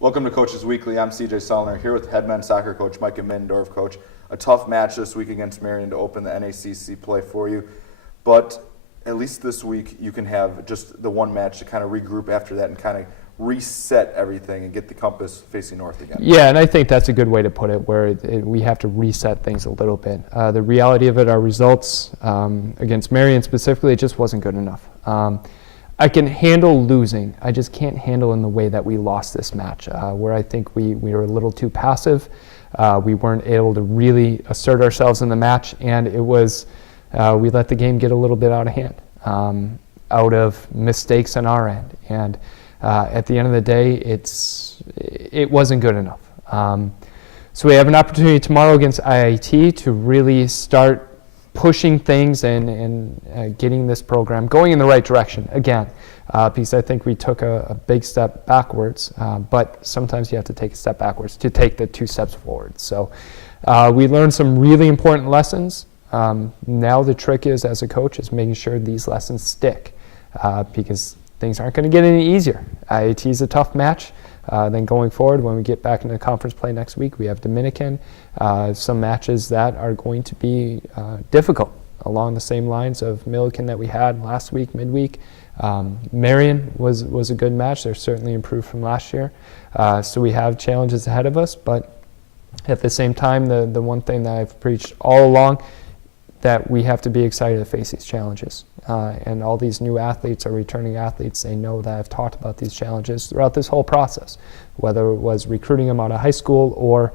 Welcome to Coaches Weekly. I'm CJ Sullner here with head men's soccer coach Micah Middendorf. Coach, a tough match this week against Marion to open the NACC play for you, but at least this week you can have just the one match to kind of regroup after that and kind of reset everything and get the compass facing north again. Yeah, and I think that's a good way to put it, where we have to reset things a little bit. The reality of it, our results against Marion specifically, it just wasn't good enough. I can handle losing. I just can't handle in the way that we lost this match, where I think we were a little too passive. We weren't able to really assert ourselves in the match, and it was we let the game get a little bit out of hand, out of mistakes on our end. And at the end of the day, it wasn't good enough. So we have an opportunity tomorrow against IIT to really start pushing things and getting this program going in the right direction again, because I think we took a big step backwards, but sometimes you have to take a step backwards to take the 2 steps forward. So we learned some really important lessons. Now the trick is, as a coach, is making sure these lessons stick, because things aren't going to get any easier. IIT is a tough match. Then going forward, when we get back into conference play next week, we have Dominican, some matches that are going to be difficult along the same lines of Milliken that we had last week, midweek. Marion was a good match. They're certainly improved from last year. So we have challenges ahead of us, but at the same time, the one thing that I've preached all along, that we have to be excited to face these challenges. And all these new athletes are returning athletes. They know that I've talked about these challenges throughout this whole process, whether it was recruiting them out of high school or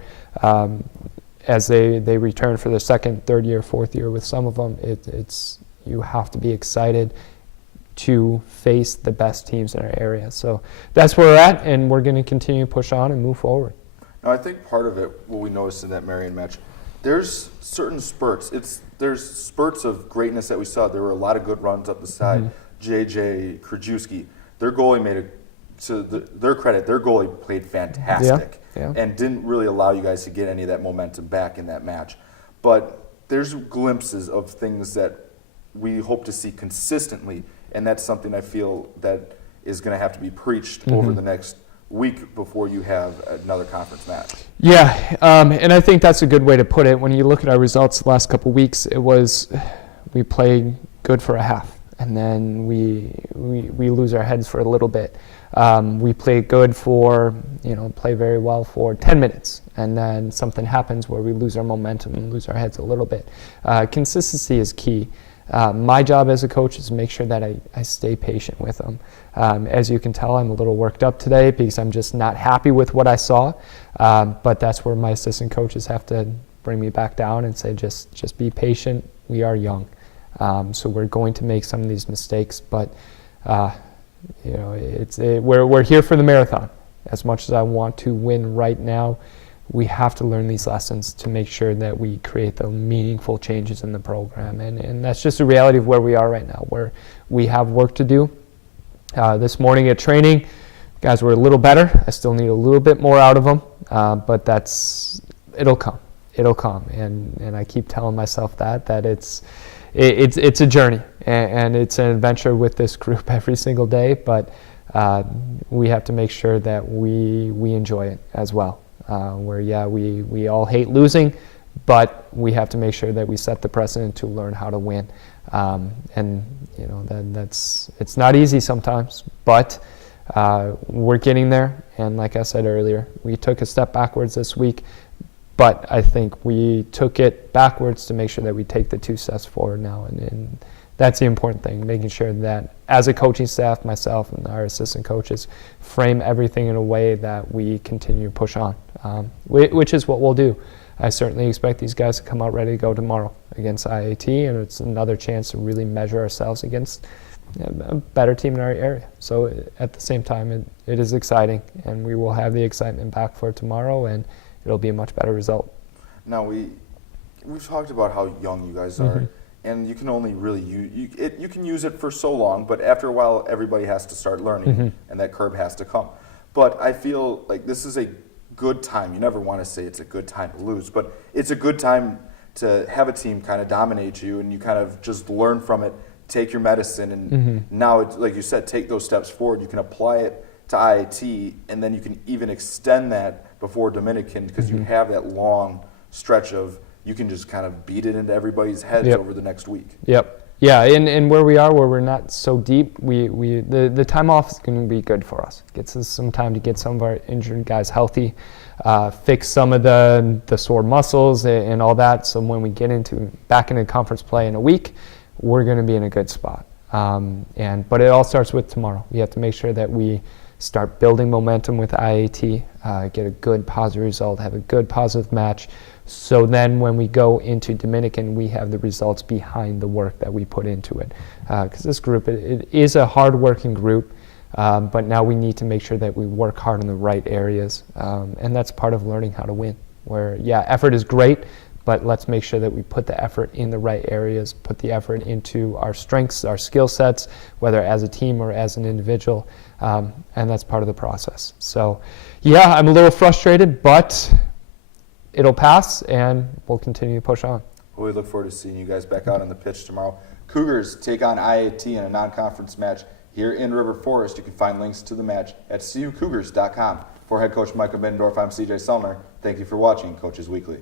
as they return for their second, third year, fourth year with some of them. You have to be excited to face the best teams in our area. So that's where we're at, and we're going to continue to push on and move forward. Now, I think part of it, what we noticed in that Marion match, there's certain spurts. There's spurts of greatness that we saw. There were a lot of good runs up the side. JJ Krajewski, their goalie made to their credit, their goalie played fantastic and didn't really allow you guys to get any of that momentum back in that match. But there's glimpses of things that we hope to see consistently, and that's something I feel that is going to have to be preached over the next week before you have another conference match. Yeah, and I think that's a good way to put it. When you look at our results the last couple of weeks, we played good for a half, and then we lose our heads for a little bit. We play good for, play very well for 10 minutes, and then something happens where we lose our momentum and lose our heads a little bit. Consistency is key. My job as a coach is to make sure that I stay patient with them. As you can tell, I'm a little worked up today because I'm just not happy with what I saw. But that's where my assistant coaches have to bring me back down and say, just be patient. We are young. So we're going to make some of these mistakes, but we're here for the marathon. As much as I want to win right now, we have to learn these lessons to make sure that we create the meaningful changes in the program. And that's just the reality of where we are right now, where we have work to do. This morning at training, guys were a little better. I still need a little bit more out of them, but it'll come. It'll come. And I keep telling myself that it's a journey, and it's an adventure with this group every single day, but we have to make sure that we enjoy it as well. We all hate losing, but we have to make sure that we set the precedent to learn how to win. It's not easy sometimes, but we're getting there. And like I said earlier, we took a step backwards this week, but I think we took it backwards to make sure that we take the 2 steps forward now. And that's the important thing, making sure that as a coaching staff, myself and our assistant coaches, frame everything in a way that we continue to push on, which is what we'll do. I certainly expect these guys to come out ready to go tomorrow against IIT, and it's another chance to really measure ourselves against a better team in our area. So at the same time, it is exciting, and we will have the excitement back for tomorrow, and it'll be a much better result. Now, we've talked about how young you guys are, and you can only really you can use it for so long, but after a while, everybody has to start learning, and that curve has to come. But I feel like this is a good time. You never want to say it's a good time to lose, but it's a good time to have a team kind of dominate you, and you kind of just learn from it, take your medicine, and now, it's, like you said, take those steps forward. You can apply it to IAT, and then you can even extend that before Dominican because you have that long stretch of you can just kind of beat it into everybody's heads over the next week. Yep. Yeah, and where we are, where we're not so deep, the time off is going to be good for us. Gets us some time to get some of our injured guys healthy, fix some of the sore muscles and all that. So when we get back into conference play in a week, we're going to be in a good spot. But it all starts with tomorrow. We have to make sure that we start building momentum with IAT, get a good positive result, have a good positive match. So then when we go into Dominican, we have the results behind the work that we put into it. Because this group, it is a hard-working group, but now we need to make sure that we work hard in the right areas. And that's part of learning how to win, where, effort is great, but let's make sure that we put the effort in the right areas, put the effort into our strengths, our skill sets, whether as a team or as an individual, and that's part of the process. So, I'm a little frustrated, but it'll pass, and we'll continue to push on. Well, we look forward to seeing you guys back out on the pitch tomorrow. Cougars take on IAT in a non-conference match here in River Forest. You can find links to the match at cucougars.com. For head coach Micah Middendorf, I'm CJ Sumner. Thank you for watching Coaches Weekly.